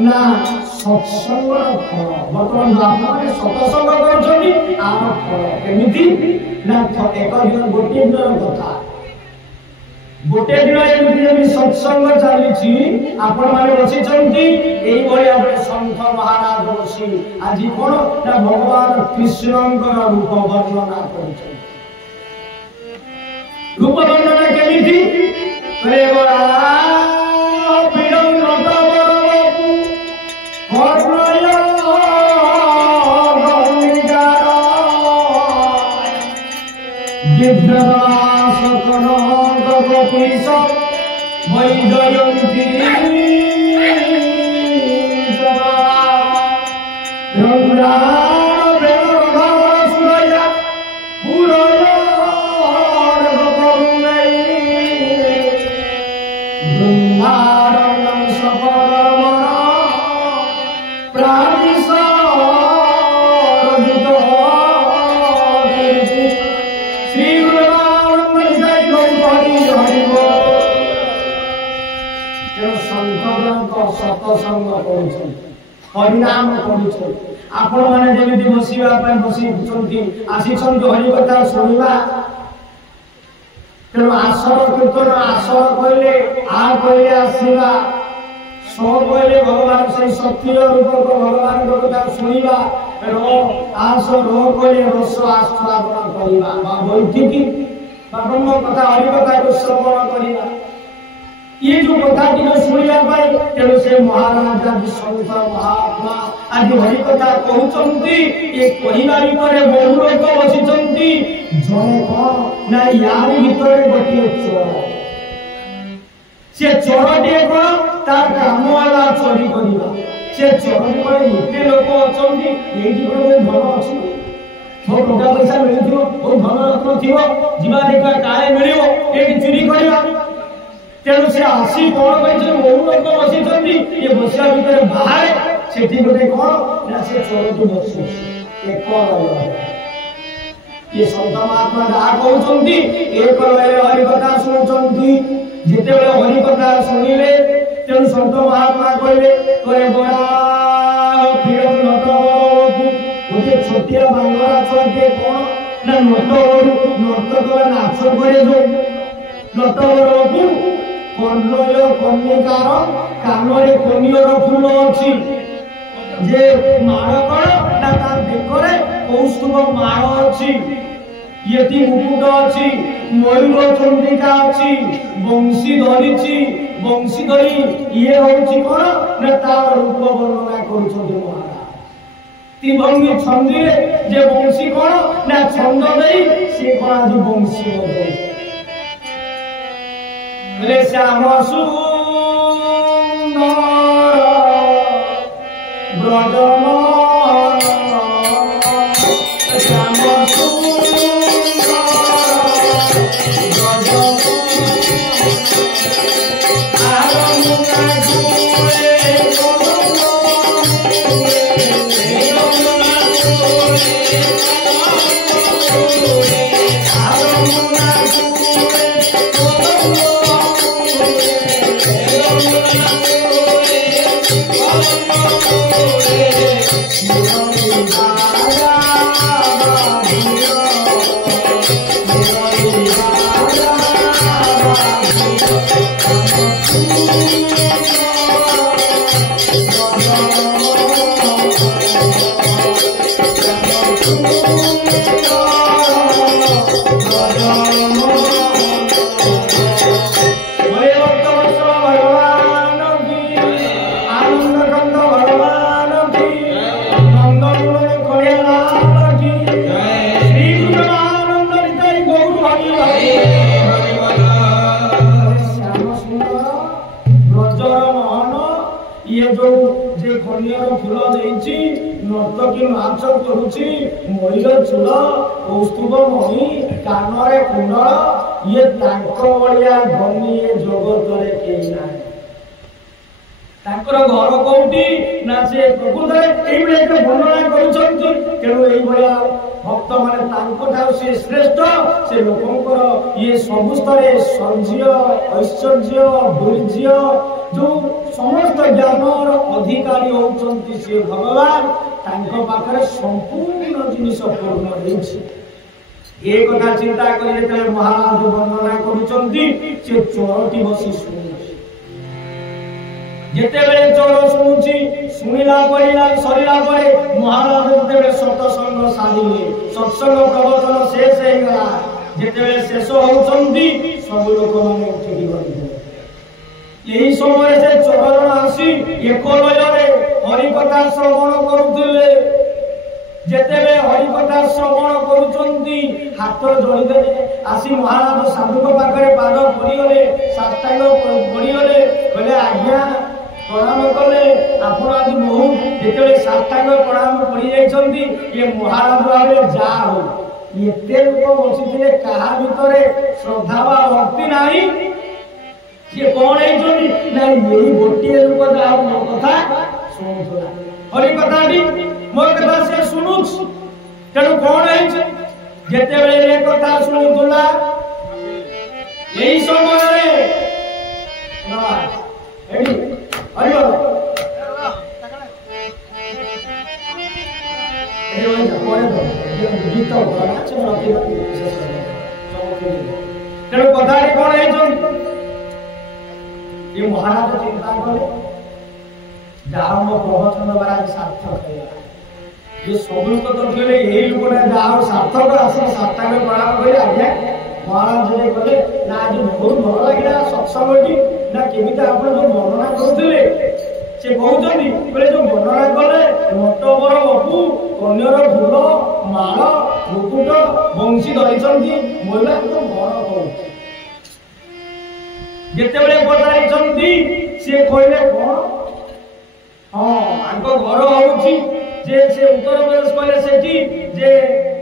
ना सत्संग फल बर्तमान आपने सत्संग करछनी आर फल केमिति ना एक दिन गोटे दिन कथा गोटे दिन एमि सत्संग चली आपण माने बसी सन्थ महाराज बसी आज कौन ना भगवान कृष्ण रूप वर्णना कर रूप वर्णना केमिति वैजयंती सत्संग हरिनाम आपण मैंने जमी बसवा बसी आसी हरि कथा शुणा तेणु आसर कीर्तन आसर कहले आ कहले आसवा सो कहले भगवान से शक्ति रूप भगवान कथा शुणा आस रो कहले रस आस्वादन करवा बैठकी ब्रह्म कथा हरि कथा को श्रवण करवा ये जो कथा टी शुणा तेणु से महाराज आज सन्थ महात्मा आज हरि कथा कहते ये कहवार बहु लोक बसी जड़े कौन ना यार भर गोटे चोर से चोरटे कौन तार काम वाला चोरी करवा से चोर एते लोक अच्छा ये धन अच्छी बहुत टका पैसा मिल बहुत धन रत्न थी जीवा देखा काले मिल चोरी करवा तेणु से आसी कौन कहते बहु लोक बसी ये बसा भर बाहर से गोटे कौन ना से चोर को बस ये सन्त महात्मा जहाँ कहते एक हरि कथा शुणुंट जिते हरि कथा शुणिले तेणु सन्त महात्मा कहले बड़ा गोटे छोटिया बांगरा छुआटे कौन ना नर्तक नाच करे जो नटवर कन्नय कन्निकार कानरे कनियर फूल अच्छी जे माड़ कण ना तार बेकरे कौस्तुभ माड़ अच्छी यति मुकुट अच्छी मयूर चंद्रिका अच्छी बंशी धरी ये होची कौन ना तार रूप वर्णना करुछथि महाराज त्रिभंगी छंदी जे बंशी कौन ना छंद नहीं से कौन आज बंशी बजे श्याम सुंदर ब्रजमोहन श्याम नर्तकी नाच करुची मयूर चूल कौस्तुभ मणि कानरे कुंडल ये भाया धनी ये जगत घर कौटी ना से प्रकृत वर्णना कर तेणु ये भक्त माने से श्रेष्ठ से लोकंकर ये सब स्तरे सौर्य ऐश्वर्य वीर्य जो समस्त ज्ञान अधिकारी होउचंती से भगवान तांको पाखरे संपूर्ण जिनिस पूर्ण होइछि। ये कथा चिंता करिए महाराज वर्णना करुचंती से चोरटी बसी शुणी जेते बेले चोर शुणुची शुणिला परिला सरिला परे महाराज जेते बेले सत्संग साधिले सत्संग प्रवचन शेष हे गला जेते बेले शेष होउचंती सब लोक माने उठी गले यही समय से चोरजन आसी एक लୟରେ हरि कथा श्रवण करुथिले जेते बेले हरि कथा श्रवण करुचंती हाथ जोड़ी देले आसी महाराज साधु पाखरे पाद पड़ी गले साष्टांग पड़ी गले कहले आज्ञा प्रणाम कले आपण आज बहु जेते साष्टांग प्रणाम पड़ी जाइछंती ये महाराज भावे जा हो एते लोक बसिथिले कहा भितरे श्रद्धा वा भक्ति नाही ये कोन हेइछंती नाही एही गोटिए लोक जा मो कथा सुनुथला हरि कथाटी मो कथा से सुनुछ तेणु कोन हेइछ जेते बेले ए कथा सुनुथला एही समय रे ना एडी हरि बोल ए ओइ कोन गीत गाना चलती तेणु कथाटी कोन हेइछ ये महाराज चिंता करे जहाँ मो प्रवचन द्वारा सार्थक है ये सब लोग तो थे यही लोग जहाँ सार्थक आस साष्टांग प्रणाम कर आज्ञा महाराज जी कहले ना आज बहुत भल लगे सत्संग ना केमी आप जो वर्णना करुले से कहते बोले जो वर्णना कले नटवर बपू कन्यर फूल माल मुकुट बंशी धरी महिला तो घर कर जिते पचारि सी कहले कौन हाँ आंको घर होउची जे से उत्तर प्रदेश कहले सेठी जे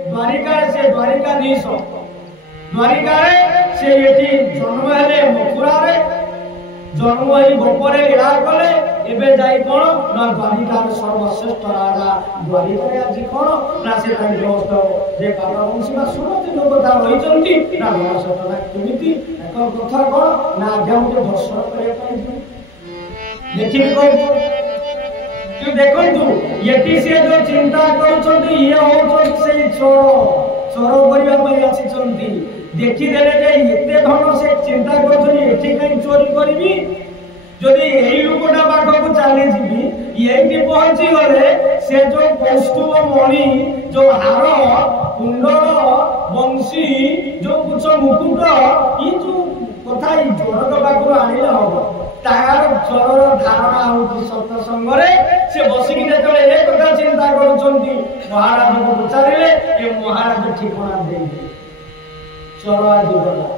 द्वारिका से द्वारिकाधीश द्वारिका रे से एठी जन्म हेले मथुरा रे जन्म ही गोपरे लीला कले एबे जाई कोन ना द्वारिका रे सर्वश्रेष्ठ राजा द्वारिका रे आज कोन ना से ताई दोस्त जे बाबा वंशी मा सुनति लोक ता रहिचंती ना महाराज ना केमिति एक कथा कोन ना आज्ञा मुझे दर्शन करे पई देखि कोन कि देखंतु यति से जो चिंता करूछंती ये होछंती से चोर करिया पई आछिचंती देखि देले जे एते धन से चिंता करछनी एठी कहीं चोरी करबी जदि एही लोकटा पाखकु चाली जीबी एठी पहुंची गले से जो कौस्तुभ मणि जो हार कुंडल बंशी जो कुछ मुकुट ई जो कथा ई चोरक पाखु आनिले हबो तार चोर धारणा होती सत्संग रे से बसिकी जेतले ए कथा चिंता करूछंती महाराज को पचारिले ए महाराज ठिकाना देई चोर आज गला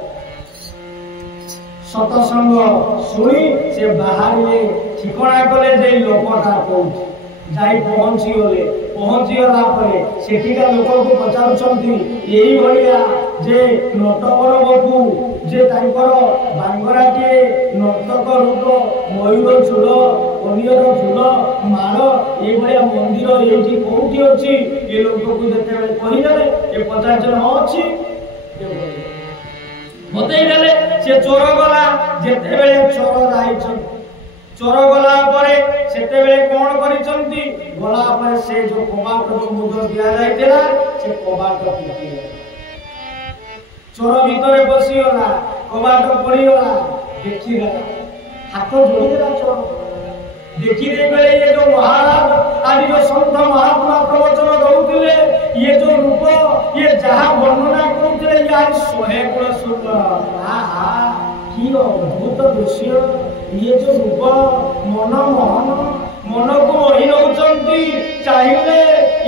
सत्संग सुनी से बाहरिले ठिकाना कले जे लोकटा कहू जाई पहुंची गला परे सेठिका लोक को पचारुछंती एही भलिया जे नटवर बपू जे तांकर बांगराटे नर्तक रूप मयूर चूड़ कनियर फूल माल ये मंदिर ये कौटी अच्छी ये लोक को जिते कहीदेले ये 50 जन अच्छी बतईदेले से चोर गला जिते चोर जाइछन चोर गला परे सेते बेले कोन करिसंती गला परे से जो कबाट जो मुद्र दिया जाइतेला से कबाट पिटिला चोर भीतर बसी गला कबाट पड़ी गला देखि गला हाथ जोड़ी देला चोर देखि दे बेले ये जो महाराज आदि जो संत महात्मा प्रवचन दउतिले ये जो रूप ये जहां वर्णना करुतिले यार 100 गुण सुंदर आहा की अद्भुत दृश्य ये जो रूप मन मोहन मन को मोहि नउचंती चाहिए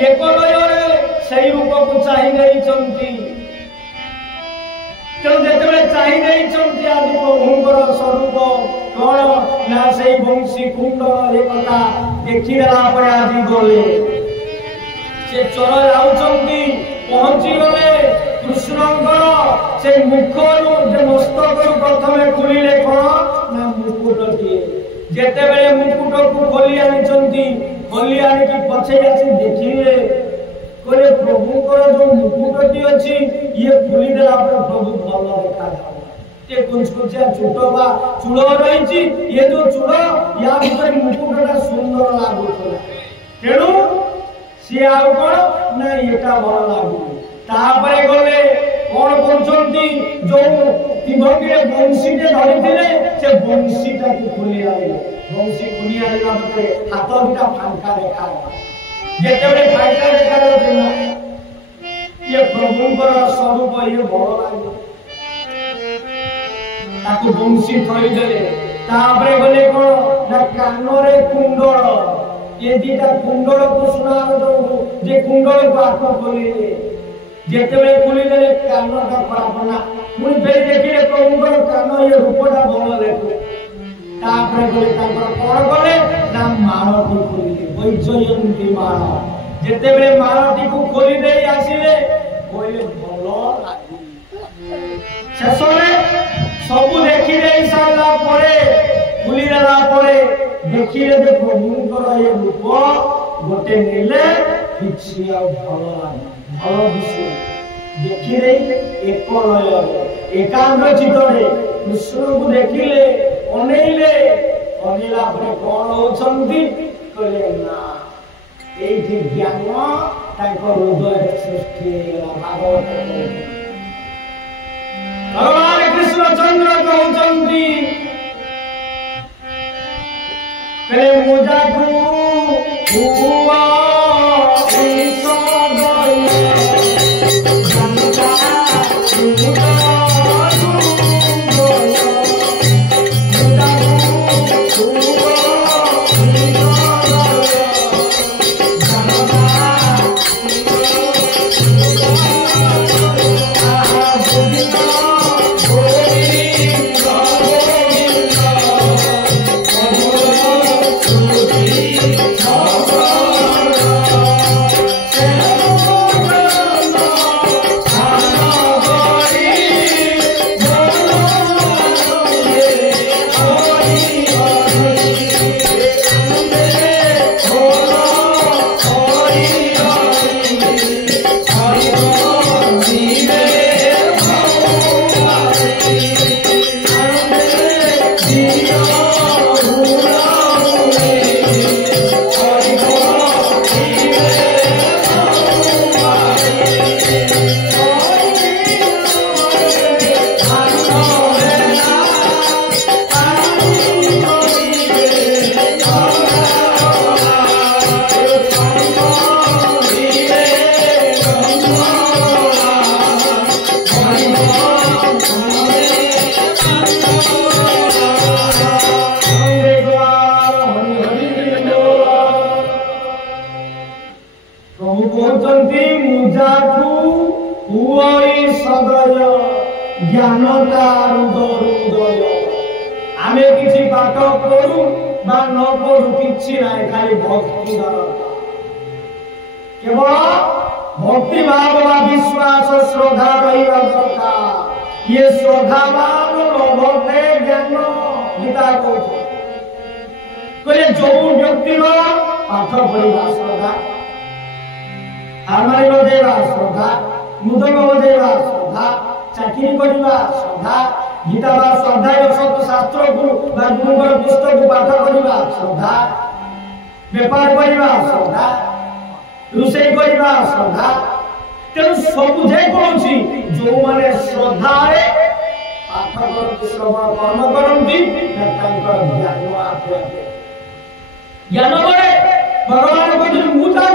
एक लୟରେ सेही रूप को चाहि देइचंती तो जेतबे चाहि देइचंती आदि प्रभुंकर स्वरूप कोन ना सेही वंशी कुंड ए कथा देखिला पर आदि गले से चोर आउचंती पहुंची गले कृष्णंकर से मुखरु जे मस्तक प्रथमे खुलिले कोन ना मुकुट दिए जेते बेले मुकुट को खोली आनी की पछे आसी देखिले कहले प्रभु को जो मुकुटटी अछि ये खोली देला पर प्रभु भल देखा जाओ ये कुंचकुचिया छोटबा चूड़ रही ये जो चूड़ या भीतर मुकुटटा सुंदर लागुला तेणु सी आउ कोन ना एटा भल लागु तापरे गले कोन करछंती जो तिभंगे बंशी जे धरिथिले से बंशीटा को खोली आइले बंशी खुली आइला मते हाथ दुटा फांका देखा जेतेबे फांका देखा जाउथिला ये प्रभुଙ୍କର स्वरूप ये भल लागु ताकू बंशी थई देले तापरे गले कोन ना कानरे कुंडल ये दीटा कुंडल को सुना दो जे कुंडल को आको खोलिले जेतेबे खोलिले कानटा खराब ना मुनि फेर देखिले प्रभुଙ୍କର कान ये रूपटा भल देखो तापरे गले तापर कोन गले ना माळटी खोलिले वैजयंती माळ जेतेबे माळटी को खोली देई आसीले कोइले भल लागु शेषरे सब देखि देई सारला परे खुली देला परे देखिले जे प्रभुଙ୍କର ये रूप गोटे नेले किछि आ भल लागु भल दिसे देखि देई एक लय एकाग्र चित्तरे कृष्ण को देखिले अनेइले अनेला परे कोन होचंती कहले ना एठी ज्ञान ताको हृदय सृष्टि भागवत भगवान कृष्ण चंद्र कहउचंती कहले मुजाकू हुआ ईसा दया जनता ज्ञानता हृदय आमे किछि पाठ करू बा न करू किछि नाही खाली भक्ति दरकार केवल भक्ति भाव वा विश्वास श्रद्धा रहिबा दरकार ये श्रद्धावान लभते ज्ञान गीता कहू कहले जो व्यक्ति पाठ पढ़िबा श्रद्धा हारमारी बजेबा श्रद्धा मुदक बजेबा श्रद्धा चाकरी करवा श्रद्धा गीता बा श्रद्धा सब शास्त्र को बा गुरुଙ୍କର पुस्तक को पाठ करवा श्रद्धा व्यापार करवा श्रद्धा रुसई करवा श्रद्धा तेणु सब जे कहूँ जो माने श्रद्धा रे पाठ करती श्रवण कर्म करती ज्ञान बड़े भगवान कहते मुझे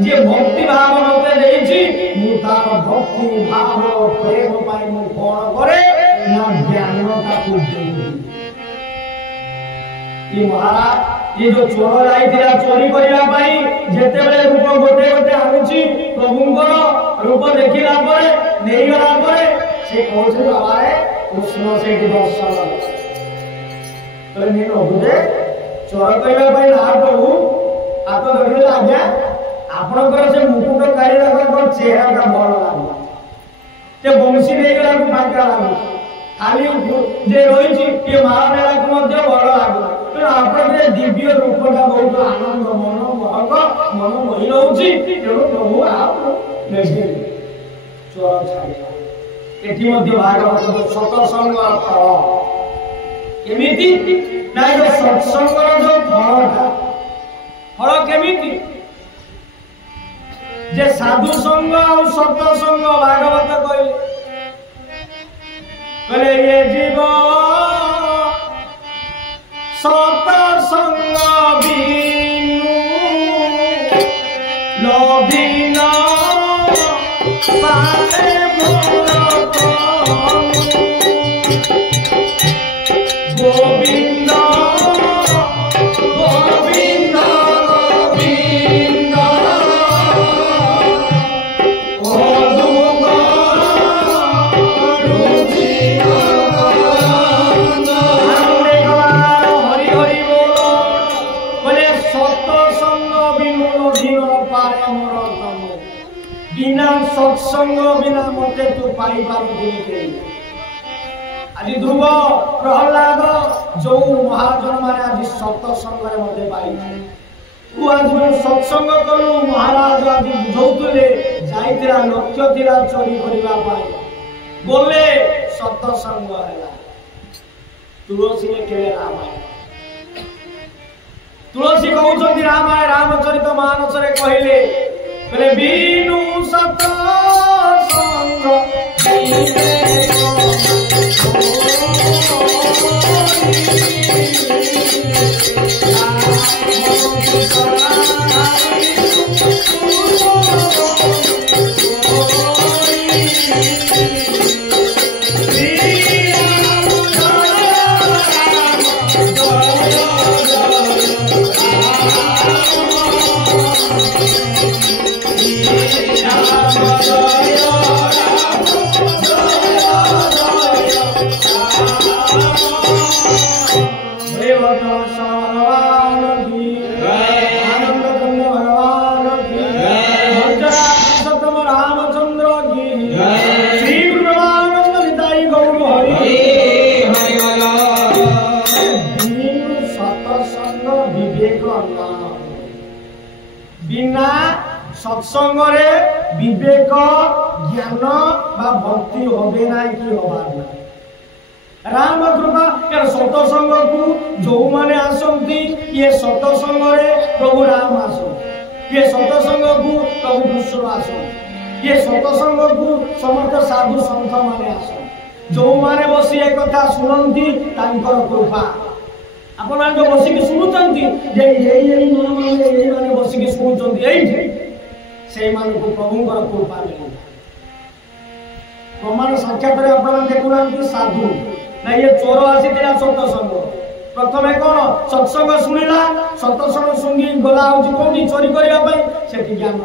जे भक्ति भाव मते देछि मु तार भक्ति भाव प्रेम पाई मु कोन करे ना ज्ञान का पूजन ये महाराज ये जो चोर जाइथिला चोरी करिया पाई जेते बेले रूप गोटे गोटे आनुछि प्रभुଙ୍କର रूप देखिला परे नेई गला परे से कहछ बाबा रे कृष्ण से दर्शन तो ने कहबे चोर करिया पाई ना प्रभु आप धरिले आज्ञा आपनकर से मुकुट कारिला को चेहरा का भल लागो ते बंशी नै गला को फांका लागो खाली जे रहिछि ये महामेला को मध्य भल लागो तो आपन जे दिव्य रूपटा बहुत आनंद मन महक मन मोहि नउछि तेणु प्रभु आप नेबे चोर छाड़िला एठी मध्य भागवत सत्संग फल केमिति ना जो सत्संग जो फल केमिति जे साधु संग और सत्संग भागवत कहले ये जीव सत्संग बिनु लोभिना पाए गोविंद गोविंद गोविंद बिना सत्संग बिना मते तू पाई पारुदिनी के आज ध्रुव प्रहलाद जो महाजन माने आज सत्संग रे मते पाई तू आज सत्संग करू महाराज आज बुझौतले जाइतिरा लक्ष्य तिरा चोरी करिबा पाई बोले सत्संग हैला तुलसी ने केले रामायण तुलसी कहउछन्ति रामायण रामचरित मानस रे कहिले बोले बीनु सत्संग बिना सत्संग रे विवेक ज्ञान बा भक्ति होबे ना कि होबार ना राम कृपा यार सत्संग को जो माने आसंती ये सत्संग रे प्रभु राम आसो ये सत्संग को प्रभु कृष्ण आसो ये सत्संग को समस्त साधु संत माने आसो जो माने बसी एक कथा सुनंती तांकर कृपा आपण जो बसी के सुनुचंती जे एई माने बसी के सुनुचंती एई से मान को प्रभु कर कृपा मिले प्रमाण साक्षात रे आपण देखुनांती साधु ना ये चोर आसीतिला सत्संग प्रथमे कोन सत्संग सुनिला सत्संग सुंगी गला होची कोनी चोरी करिया पई सेठी ज्ञान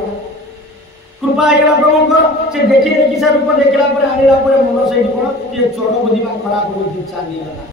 कृपा आइला प्रभु कर से देखि देखि से रूप देखला पर आनिला पर मन सेठी कोन ये चोर बुद्धिमान खराब होती चाली गला।